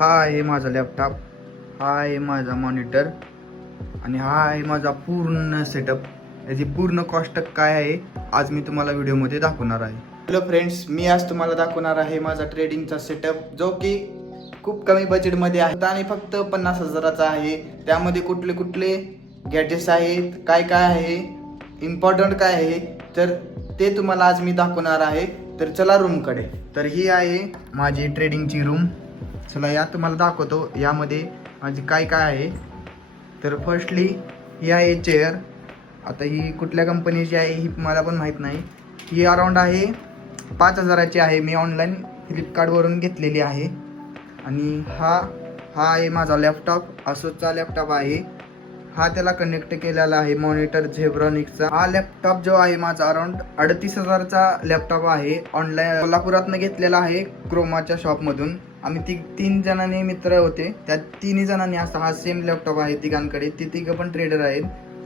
हा आहे माझा लॅपटॉप, हा आहे माझा मॉनिटर आणि हा आहे माझा पूर्ण सेटअप. याची पूर्ण कॉस्ट काय आहे आज मी तुम्हाला व्हिडिओमध्ये दाखवणार आहे. हॅलो फ्रेंड्स, मी आज तुम्हाला दाखवणार आहे माझा ट्रेडिंगचा सेटअप, जो की खूप कमी बजेटमध्ये आहे आणि फक्त 50,000चा आहे. त्यामध्ये कुठले कुठले गॅजेट्स आहेत, काय काय आहे, इम्पॉर्टंट काय आहे, तर ते तुम्हाला आज मी दाखवणार आहे. तर चला रूमकडे. तर ही आहे माझी ट्रेडिंगची रूम. चला या तुम्हाला दाखवतो यामध्ये माझी काय काय आहे. तर फर्स्टली ही आहे चेअर. आता ही कुठल्या कंपनीची आहे ही मला पण माहीत नाही. ही अराऊंड आहे 5,000ची आहे. मी ऑनलाईन फ्लिपकार्टवरून घेतलेली आहे. आणि हा आहे माझा लॅपटॉप, Asusचा लॅपटॉप आहे. हा त्याला कनेक्ट केलेला आहे मॉनिटर झेब्रॉनिक्सचा. हा लॅपटॉप जो आहे माझा अराऊंड 38,000चा लॅपटॉप आहे. ऑनलाईन कोल्हापुरातनं घेतलेला आहे, क्रोमाच्या शॉपमधून. आम्ही तीन जणांनी मित्र होते, त्या तिन्ही जणांनी हा सेम लॅपटॉप आहे तिघांकडे. ते तिघं पण ट्रेडर आहेत.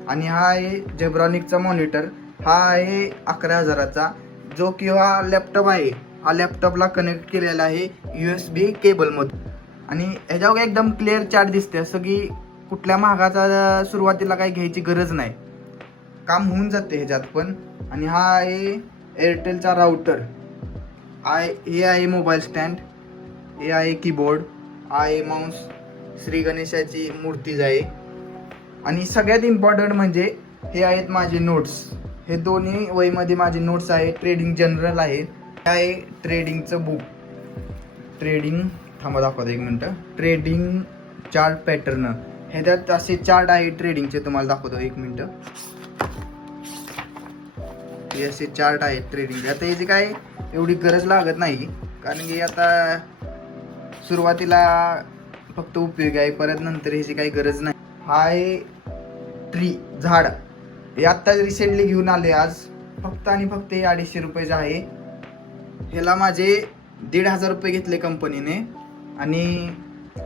आणि हा आहे झेब्रॉनिक्सचा मॉनिटर. हा आहे 11,000चा, जो की हा लॅपटॉप आहे. हा लॅपटॉपला कनेक्ट केलेला आहे USB केबलमधून. आणि ह्याच्यावर एकदम क्लिअर चार्ट दिसते, असं की कुठल्या महागाचा सुरुवातीला काही घ्यायची गरज नाही, काम होऊन जाते ह्याच्यात पण. आणि हा आहे एअरटेलचा राउटर. हे आहे मोबाईल स्टँड, हे आहे कीबोर्ड, आहे माऊस, श्री गणेशाची मूर्ती आहे. आणि सगळ्यात इम्पॉर्टंट म्हणजे हे आहेत माझे नोट्स. हे दोन्ही वहीमध्ये माझे नोट्स आहे. ट्रेडिंग जनरल आहे. हे आहे ट्रेडिंगचं बुक. ट्रेडिंग थांबा दाखवतो एक मिनटं. ट्रेडिंग चार्ट पॅटर्न, ह्याच्यात असे चार्ट आहे ट्रेडिंगचे, तुम्हाला दाखवतो एक मिनटं. हे असे चार्ट आहेत ट्रेडिंगचे. आता याची काय एवढी गरज लागत नाही, कारण की आता सुरुवातीला फक्त उपयोग आहे, परत नंतर ह्याची काही गरज नाही. हा आहे ट्री, झाड. हे आत्ता रिसेंटली घेऊन आले आज. फक्त आणि फक्त हे 250 रुपयाचे आहे. ह्याला माझे 1,500 रुपये घेतले कंपनीने. आणि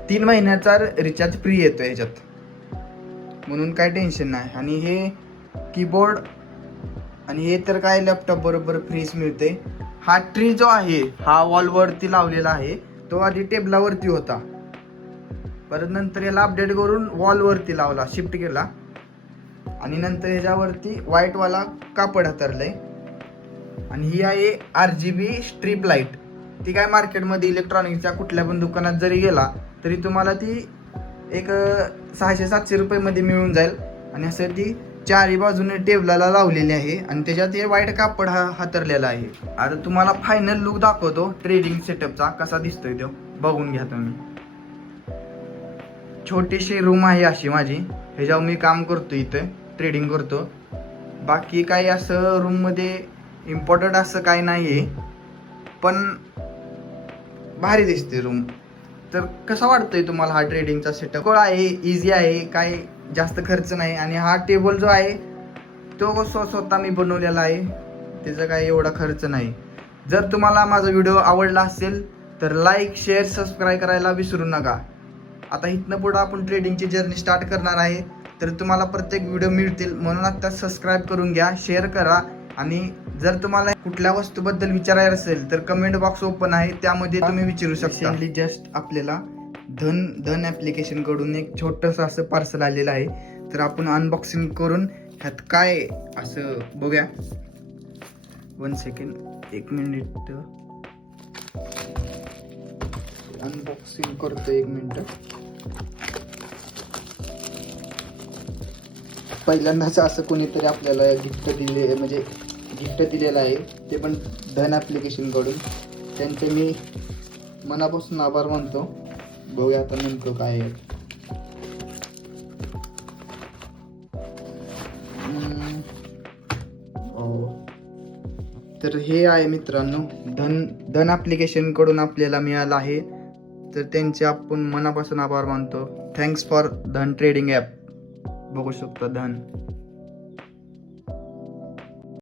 3 महिन्याचा रिचार्ज फ्री येतो ह्याच्यात, म्हणून काय टेन्शन नाही. आणि हे कीबोर्ड आणि हे तर काय लॅपटॉप बरोबर फ्रीज मिळते. हा ट्री जो आहे हा वॉलवरती लावलेला आहे. तो आधी टेबलावरती होता, परत नंतर याला अपडेट करून वॉलवरती लावला, शिफ्ट केला. आणि नंतर ह्याच्यावरती व्हाईटवाला कापड हातरलंय. आणि ही आहे RGB स्ट्रीप लाईट. ती काय मार्केटमध्ये इलेक्ट्रॉनिक्सच्या कुठल्या पण दुकानात जरी गेला तरी तुम्हाला ती एक 600-700 रुपयेमध्ये मिळून जाईल. आणि असं ती चारही बाजूने टेबलाला लावलेली आहे. आणि त्याच्यात हे व्हाईट कापड हातरलेला आहे. आता तुम्हाला फायनल लुक दाखवतो ट्रेडिंग सेटअपचा, कसा दिसतोय तो बघून घ्या तुम्ही. छोटीशी रूम आहे अशी माझी, ह्याच्यावर मी काम करतो, इथं ट्रेडिंग करतो. बाकी काही असं रूममध्ये इम्पॉर्टंट असं काही नाही आहे, पण भारी दिसते रूम. तर कसा वाटतोय तुम्हाला हा ट्रेडिंगचा सेटअप? आहे, इझी आहे, काय जास्त खर्च नाही. आणि हा टेबल जो आहे तो स्वतः मी बनवलेला आहे, त्याचा काही एवढा खर्च नाही. जर तुम्हाला माझा व्हिडिओ आवडला असेल तर लाईक, शेअर, सबस्क्राईब करायला विसरू नका. आता इथनं पुढं आपण ट्रेडिंगची जर्नी स्टार्ट करणार आहे, तर तुम्हाला प्रत्येक व्हिडिओ मिळतील. म्हणून आता सबस्क्राईब करून घ्या, शेअर करा. आणि जर तुम्हाला कुठल्या वस्तूबद्दल विचारायचं असेल तर कमेंट बॉक्स ओपन आहे, त्यामध्ये तुम्ही विचारू शकता. जस्ट आपल्याला धन ॲप्लिकेशन कडून एक छोटंसं असं पार्सल आलेलं आहे, तर आपण अनबॉक्सिंग करून ह्यात काय असं बघूया. 1 सेकंड, 1 मिनिट, अनबॉक्सिंग करतो 1 मिनिट. पहिल्यांदाच असं कोणीतरी आपल्याला गिफ्ट दिलेलं आहे, ते पण धन ॲप्लिकेशन कडून. त्यांचे मी मनापासून आभार मानतो. बघूया आता नेमकं काय आहे. तर हे आहे मित्रांनो, धन ॲप्लिकेशन कडून आपल्याला मिळालं आहे, तर त्यांचे आपण मनापासून आभार मानतो. थँक्स फॉर धन ट्रेडिंग ॲप. बघू शकता धन.